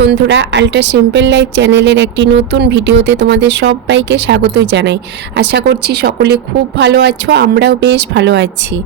বন্ধুরা ultra simple life চ্যানেলের একটি নতুন ভিডিওতে তোমাদের সবাইকে স্বাগতই জানাই। আশা করছি সকলে খুব ভালো আছো, আমরাও বেশ ভালো আছি।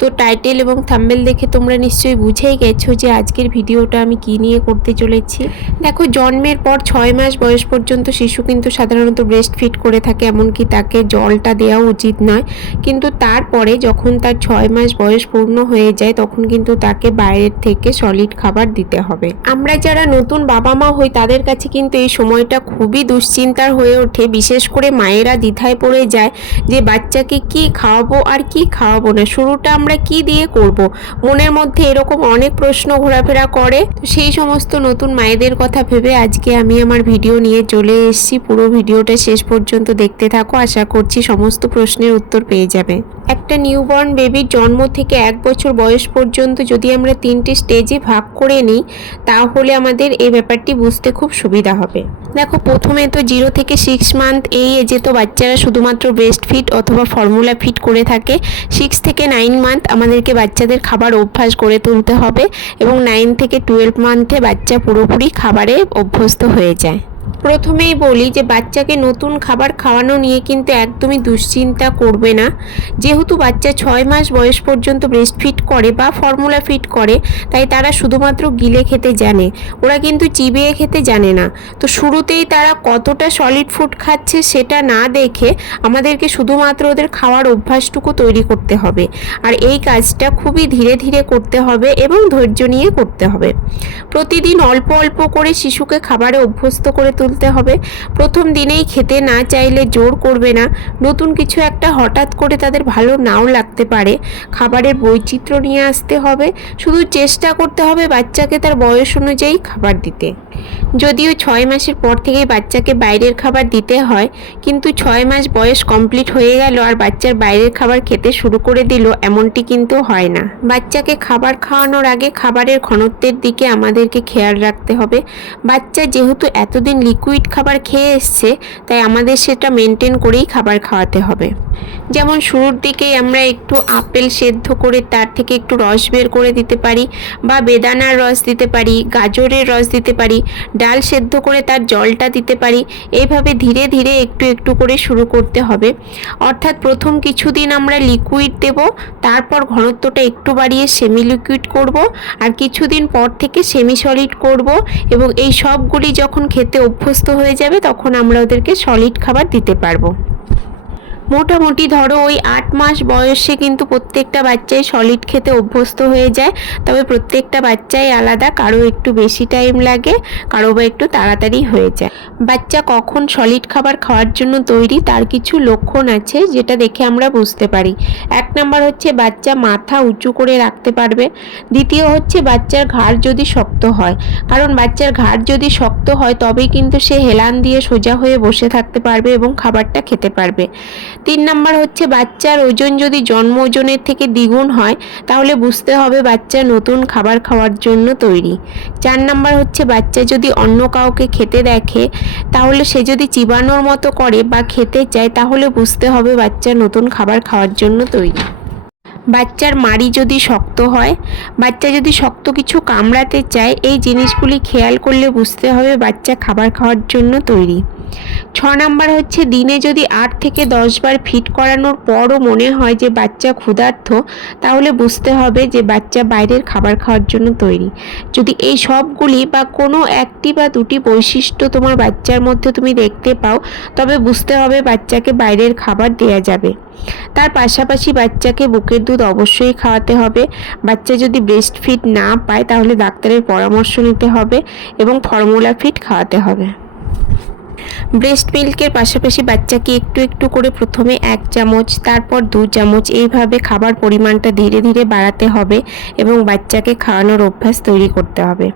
তো টাইটেল এবং থাম্বেল দেখে তোমরা নিশ্চয়ই বুঝেই গেছো যে আজকের ভিডিওটা আমি কি নিয়ে করতে চলেছি। দেখো, জন্মের পর ছয় মাস বয়স পর্যন্ত শিশু কিন্তু সাধারণত ব্রেস্ট ফিট করে থাকে, এমনকি তাকে জলটা দেওয়া উচিত নয়। কিন্তু তারপরে যখন তার ছয় মাস বয়স পূর্ণ হয়ে যায়, তখন কিন্তু তাকে বাইরের থেকে সলিড খাবার দিতে হবে। আমরা যারা নতুন বাবা মা হই তাদের কাছে কিন্তু এই সময়টা খুবই দুশ্চিন্তার হয়ে ওঠে। বিশেষ করে মায়েরা দ্বিধায় পড়ে যায় যে বাচ্চাকে কি খাওয়াবো আর কি খাওয়াবো না, শুরুটা আমরা কি দিয়ে করব। মনের মধ্যে এরকম অনেক প্রশ্ন ঘোরাফেরা করে। সেই সমস্ত নতুন মায়েদের কথা ভেবে আজকে আমি আমার ভিডিও নিয়ে চলে এসেছি। পুরো ভিডিওটা শেষ পর্যন্ত দেখতে থাকো। আশা করছি সমস্ত প্রশ্নের উত্তর পেয়ে যাবে। একটা নিউবর্ন বেবির জন্ম থেকে এক বছর বয়স পর্যন্ত যদি আমরা তিনটে স্টেজে ভাগ করে নিই, তাহলে আমাদের এ এই ব্যাপারটি বুঝতে খুব সুবিধা হবে। দেখো, প্রথমে তো জিরো থেকে সিক্স মান্থ এই এজে তো বাচ্চারা শুধুমাত্র ব্রেস্ট ফিট অথবা ফর্মুলা ফিট করে থাকে সিক্স থেকে নাইন মান্থ আমাদেরকে বাচ্চাদের খাবার অভ্যাস করে তুলতে হবে এবং নাইন থেকে টুয়েলভ মান্থে বাচ্চা পুরোপুরি খাবারে অভ্যস্ত হয়ে যায়। প্রথমেই বলি যে বাচ্চাকে নতুন খাবার খাওয়ানো নিয়ে কিন্তু একদমই দুশ্চিন্তা করবে না। যেহেতু বাচ্চা ছয় মাস বয়স পর্যন্ত ব্রেস্ট ফিট করে বা ফর্মুলা ফিট করে, তাই তারা শুধুমাত্র গিলে খেতে জানে। ওরা কিন্তু চিবিয়ে খেতে জানে না। তো শুরুতেই তারা কতটা সলিড ফুড খাচ্ছে সেটা না দেখে আমাদেরকে শুধুমাত্র ওদের খাওয়ার অভ্যাসটুকু তৈরি করতে হবে। আর এই কাজটা খুবই ধীরে ধীরে করতে হবে এবং ধৈর্য নিয়ে করতে হবে। প্রতিদিন অল্প অল্প করে শিশুকে খাবারে অভ্যস্ত করে তুলতে হবে। প্রথম দিনেই খেতে না চাইলে জোর করবে না। নতুন কিছু একটা হঠাৎ করে তাদের ভালো নাও লাগতে পারে। খাবারের বৈচিত্র্য নিয়ে আসতে হবে। শুধু চেষ্টা করতে হবে বাচ্চাকে তার বয়স অনুযায়ী খাবার দিতে। যদিও ছয় মাসের পর থেকেই বাচ্চাকে বাইরের খাবার দিতে হয়, কিন্তু ছয় মাস বয়স কমপ্লিট হয়ে গেল আর বাচ্চার বাইরের খাবার খেতে শুরু করে দিল, এমনটি কিন্তু হয় না। বাচ্চাকে খাবার খাওয়ানোর আগে খাবারের ঘনত্বের দিকে আমাদেরকে খেয়াল রাখতে হবে। বাচ্চা যেহেতু এতদিন লিকুইড খাবার খেয়ে এসছে তাই আমাদের সেটা মেনটেন করেই খাবার খাওয়াতে হবে। যেমন শুরুর দিকেই আমরা একটু আপেল সেদ্ধ করে তার থেকে একটু রস বের করে দিতে পারি বা বেদানার রস দিতে পারি, গাজরের রস দিতে পারি, ডাল সেদ্ধ করে তার জলটা দিতে পারি, এইভাবে ধীরে ধীরে একটু একটু করে শুরু করতে হবে। অর্থাৎ প্রথম কিছুদিন আমরা লিকুইড দেব, তারপর ঘনত্বটা একটু বাড়িয়ে সেমি লিকুইড করব আর কিছুদিন পর থেকে সেমি সলিড করব এবং এই সবগুলি যখন খেতে অভ্যস্ত হয়ে যাবে তখন আমরা ওদেরকে সলিড খাবার দিতে পারব। মোটামুটি ধরো ওই আট মাস বয়সে কিন্তু প্রত্যেকটা বাচ্চাই সলিড খেতে অভ্যস্ত হয়ে যায়। তবে প্রত্যেকটা বাচ্চাই আলাদা, কারও একটু বেশি টাইম লাগে, কারও বা একটু তাড়াতাড়ি হয়ে যায়। বাচ্চা কখন সলিড খাবার খাওয়ার জন্য তৈরি তার কিছু লক্ষণ আছে যেটা দেখে আমরা বুঝতে পারি। এক নম্বর হচ্ছে বাচ্চা মাথা উঁচু করে রাখতে পারবে। দ্বিতীয় হচ্ছে বাচ্চার ঘাড় যদি শক্ত হয়, কারণ বাচ্চার ঘাড় যদি শক্ত হয় তবেই কিন্তু সে হেলান দিয়ে সোজা হয়ে বসে থাকতে পারবে এবং খাবারটা খেতে পারবে। তিন নাম্বার হচ্ছে বাচ্চার ওজন যদি জন্ম ওজনের থেকে দ্বিগুণ হয়, তাহলে বুঝতে হবে বাচ্চা নতুন খাবার খাওয়ার জন্য তৈরি। চার নাম্বার হচ্ছে বাচ্চা যদি অন্য কাউকে খেতে দেখে, তাহলে সে যদি চিবানোর মতো করে বা খেতে চায়, তাহলে বুঝতে হবে বাচ্চা নতুন খাবার খাওয়ার জন্য তৈরি। বাচ্চার মাড়ি যদি শক্ত হয়, বাচ্চা যদি শক্ত কিছু কামড়াতে চায়, এই জিনিসগুলি খেয়াল করলে বুঝতে হবে বাচ্চা খাবার খাওয়ার জন্য তৈরি। ছ নাম্বার হচ্ছে, দিনে যদি আট থেকে দশ বার ফিট করানোর পরও মনে হয় যে বাচ্চা ক্ষুধার্থ তাহলে বুঝতে হবে যে বাচ্চা বাইরের খাবার খাওয়ার জন্য তৈরি। যদি এই সবগুলি বা কোনো একটি বা দুটি বৈশিষ্ট্য তোমার বাচ্চার মধ্যে তুমি দেখতে পাও, তবে বুঝতে হবে বাচ্চাকে বাইরের খাবার দেওয়া যাবে। তার পাশাপাশি বাচ্চাকে বুকের দুধ অবশ্যই খাওয়াতে হবে। বাচ্চা যদি ব্রেস্ট ফিট না পায়, তাহলে ডাক্তারের পরামর্শ নিতে হবে এবং ফর্মুলা ফিট খাওয়াতে হবে। ব্রেস্ট মিল্কের পাশাপাশি বাচ্চাকে একটু একটু করে প্রথমে এক চামচ, তারপর দু চামচ এইভাবে খাবার পরিমাণটা ধীরে ধীরে বাড়াতে হবে এবং বাচ্চাকে খাওয়ানোর অভ্যাস তৈরি করতে হবে।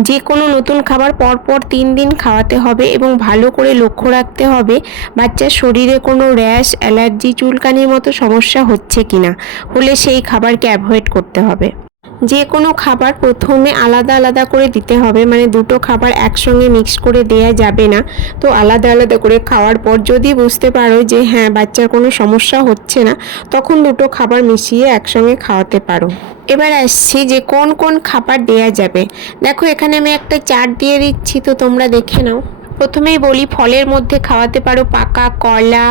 যে কোনো নতুন খাবার পরপর তিন দিন খাওয়াতে হবে এবং ভালো করে লক্ষ্য রাখতে হবে বাচ্চার শরীরে কোনো র্যাশ, অ্যালার্জি, চুলকানির মতো সমস্যা হচ্ছে কিনা। হলে সেই খাবারকে অ্যাভয়েড করতে হবে। যে কোনো খাবার প্রথমে আলাদা আলাদা করে দিতে হবে মানে দুটো খাবার একসঙ্গে মিক্স করে দেয়া যাবে না। তো আলাদা আলাদা করে খাওয়ার পর যদি বুঝতে পারো যে হ্যাঁ বাচ্চার কোনো সমস্যা হচ্ছে না, তখন দুটো খাবার মিশিয়ে একসঙ্গে খাওয়াতে পারো। এবার আসছি যে কোন কোন খাবার দেয়া যাবে। দেখো এখানে আমি একটা চার্ট দিয়ে দিচ্ছি, তো তোমরা দেখে নাও। প্রথমেই বলি, ফলের মধ্যে খাওয়াতে পারো পাকা কলা,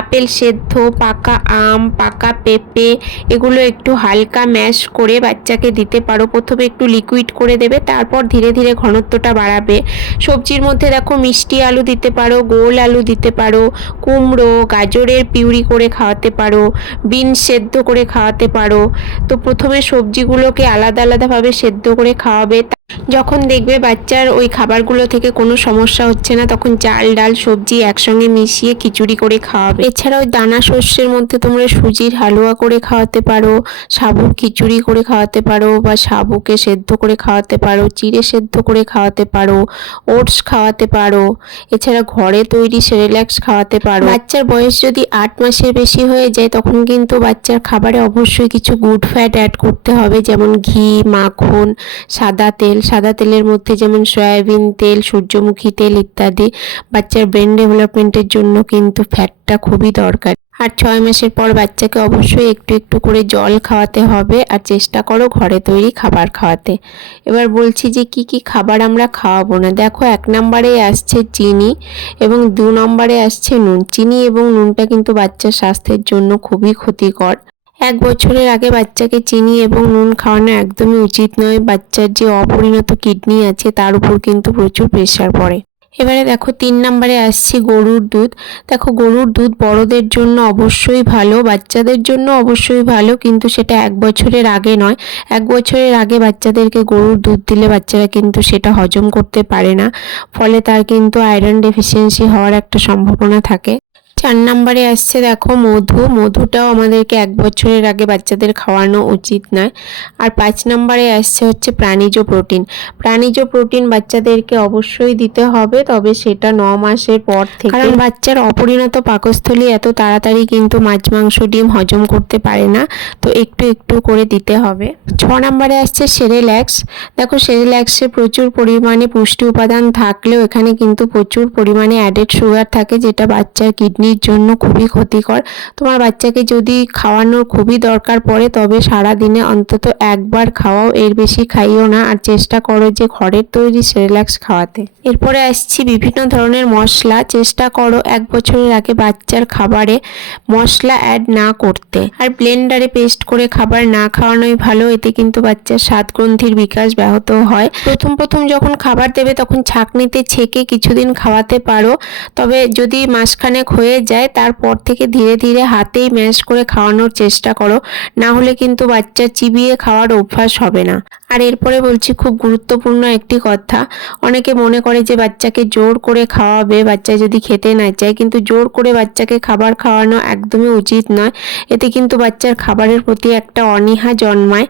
আপেল সেদ্ধ, পাকা আম, পাকা পেঁপে, এগুলো একটু হালকা ম্যাশ করে বাচ্চাকে দিতে পারো। প্রথমে একটু লিকুইড করে দেবে, তারপর ধীরে ধীরে ঘনত্বটা বাড়াবে। সবজির মধ্যে দেখো মিষ্টি আলু দিতে পারো, গোল আলু দিতে পারো, কুমড়ো, গাজরের পিউরি করে খাওয়াতে পারো বিন সেদ্ধ করে খাওয়াতে পারো। তো প্রথমে সবজিগুলোকে আলাদা আলাদাভাবে সেদ্ধ করে খাওয়াবে। যখন দেখবে বাচ্চার ওই খাবারগুলো থেকে কোনো সমস্যা হচ্ছে না, তখন চাল, ডাল, সবজি একসঙ্গে মিশিয়ে খিচুড়ি করে খাওয়াবে। এছাড়াও দানা শস্যের মধ্যে তোমরা সুজির হালুয়া করে খাওয়াতে পারো সাবুর খিচুড়ি করে খাওয়াতে পারো বা সাবুকে সেদ্ধ করে খাওয়াতে পারো, চিড়ে সেদ্ধ করে খাওয়াতে পারো, ওটস খাওয়াতে পারো, এছাড়া ঘরে তৈরি সেরেল্যাক্স খাওয়াতে পারো। বাচ্চার বয়স যদি আট মাসের বেশি হয়ে যায়, তখন কিন্তু বাচ্চার খাবারে অবশ্যই কিছু গুড ফ্যাট অ্যাড করতে হবে, যেমন ঘি, মাখন, সাদা তেল সাদা তেলের মধ্যে যেমন সয়াবিন তেল, সূর্যমুখী তেল ইত্যাদি, বাচ্চার ব্রেন ডেভেলপমেন্টের জন্য কিন্তু ফ্যাটটা খুবই দরকার। আর ছয় মাসের পর বাচ্চাকে অবশ্যই একটু একটু করে জল খাওয়াতে হবে আর চেষ্টা করো ঘরে তৈরি খাবার খাওয়াতে। এবার বলছি যে কি কি খাবার আমরা খাওয়াবো না? দেখো, এক নম্বরে আসছে চিনি এবং দু নম্বরে আসছে নুন। চিনি এবং নুনটা কিন্তু বাচ্চার স্বাস্থ্যের জন্য খুবই ক্ষতিকর। এক বছরের আগে বাচ্চাকে চিনি এবং নুন খাওয়ানো একদমই উচিত নয়। বাচ্চার যে অপরিণত কিডনি আছে, তার উপর কিন্তু প্রচুর প্রেশার পড়ে। এবারে দেখো, তিন নম্বরে আসছি গরুর দুধ। দেখো, গরুর দুধ বড়দের জন্য অবশ্যই ভালো, বাচ্চাদের জন্য অবশ্যই ভালো, কিন্তু সেটা এক বছরের আগে নয়। এক বছরের আগে বাচ্চাদেরকে গরুর দুধ দিলে বাচ্চারা কিন্তু সেটা হজম করতে পারে না। ফলে তার কিন্তু আয়রন ডেফিসিয়েন্সি হওয়ার একটা সম্ভাবনা থাকে। চার নম্বরে আসছে দেখো মধু। মধুটাও আমাদেরকে এক বছরের আগে বাচ্চাদের খাওয়ানো উচিত নয়। আর পাঁচ নম্বরে আসছে হচ্ছে প্রাণীজ প্রোটিন। প্রাণীজ প্রোটিন বাচ্চাদেরকে অবশ্যই দিতে হবে, তবে সেটা ন মাসের পর থেকে। কারণ বাচ্চার অপরিণত পাকস্থলী এত তাড়াতাড়ি কিন্তু মাছ, মাংস, ডিম হজম করতে পারে না, তো একটু একটু করে দিতে হবে। ছ নম্বরে আসছে সেরেল্যাক্স দেখো সেরেল্যাক্সে প্রচুর পরিমাণে পুষ্টি উপাদান থাকলেও এখানে কিন্তু প্রচুর পরিমাণে অ্যাডেড সুগার থাকে, যেটা বাচ্চার কিডনির জন্য খুবই ক্ষতিকর। তোমার বাচ্চাকে যদি খাওয়ানোর খুবই দরকার পড়ে, তবে সারা দিনে অন্তত একবার খাওয়াও, এর বেশি খাইও না। আর চেষ্টা করো যে ঘরের তৈরি সেরেল্যাক্স খাওয়াতে। এরপরে আসছি বিভিন্ন ধরনের মশলা। চেষ্টা করো এক বছরের আগে বাচ্চার খাবারে মশলা অ্যাড না করতে। আর ব্লেন্ডারে পেস্ট করে খাবার না খাওয়ানোই ভালো। এতে কিন্তু বাচ্চার স্বাদ গ্রন্থির বিকাশ ব্যাহত হয়। প্রথম প্রথম যখন খাবার দেবে, তখন ছাঁকনিতে ছেঁকে কিছুদিন খাওয়াতে পারো। তবে যদি মাসখানেক হয়ে যায়, তারপর থেকে ধীরে ধীরে হাতেই ম্যাশ করে খাওয়ানোর চেষ্টা করো। না হলে কিন্তু বাচ্চা চিবিয়ে খাওয়ার অভ্যাস হবে না। আর এরপরে বলছি, খুব গুরুত্বপূর্ণ একটি কথা। অনেকে মনে করে যে বাচ্চাকে জোর করে খাওয়াবে, বাচ্চা যদি খেতে না চায়, কিন্তু জোর করে বাচ্চাকে খাবার খাওয়ানো একদমই উচিত নয়। এতে কিন্তু বাচ্চার খাবারের প্রতি একটা অনীহা জন্মায়।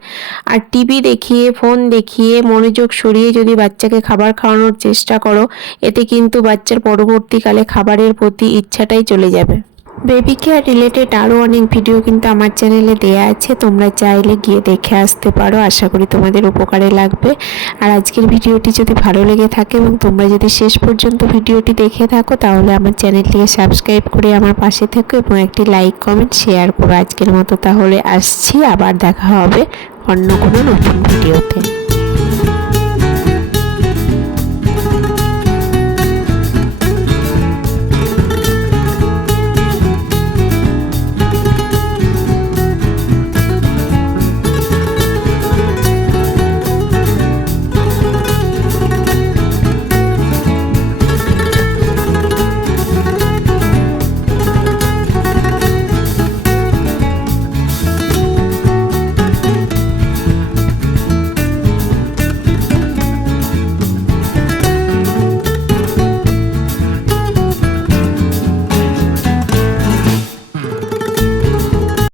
আর টিভি দেখিয়ে, ফোন দেখিয়ে, মনোযোগ সরিয়ে যদি বাচ্চাকে খাবার খাওয়ানোর চেষ্টা করো, এতে কিন্তু বাচ্চার পরবর্তীকালে খাবারের প্রতি ইচ্ছাটাই চলে যাবে। বেবি কেয়ার রিলেটেড আরও অনেক ভিডিও কিন্তু আমার চ্যানেলে দেয়া আছে। তোমরা চাইলে গিয়ে দেখে আসতে পারো। আশা করি তোমাদের উপকারে লাগবে। আর আজকের ভিডিওটি যদি ভালো লেগে থাকে এবং তোমরা যদি শেষ পর্যন্ত ভিডিওটি দেখে থাকো, তাহলে আমার চ্যানেলটিকে সাবস্ক্রাইব করে আমার পাশে থেকো এবং একটি লাইক কমেন্ট শেয়ার করো আজকের মতো। তাহলে আসছি। আবার দেখা হবে অন্য কোনো নতুন ভিডিওতে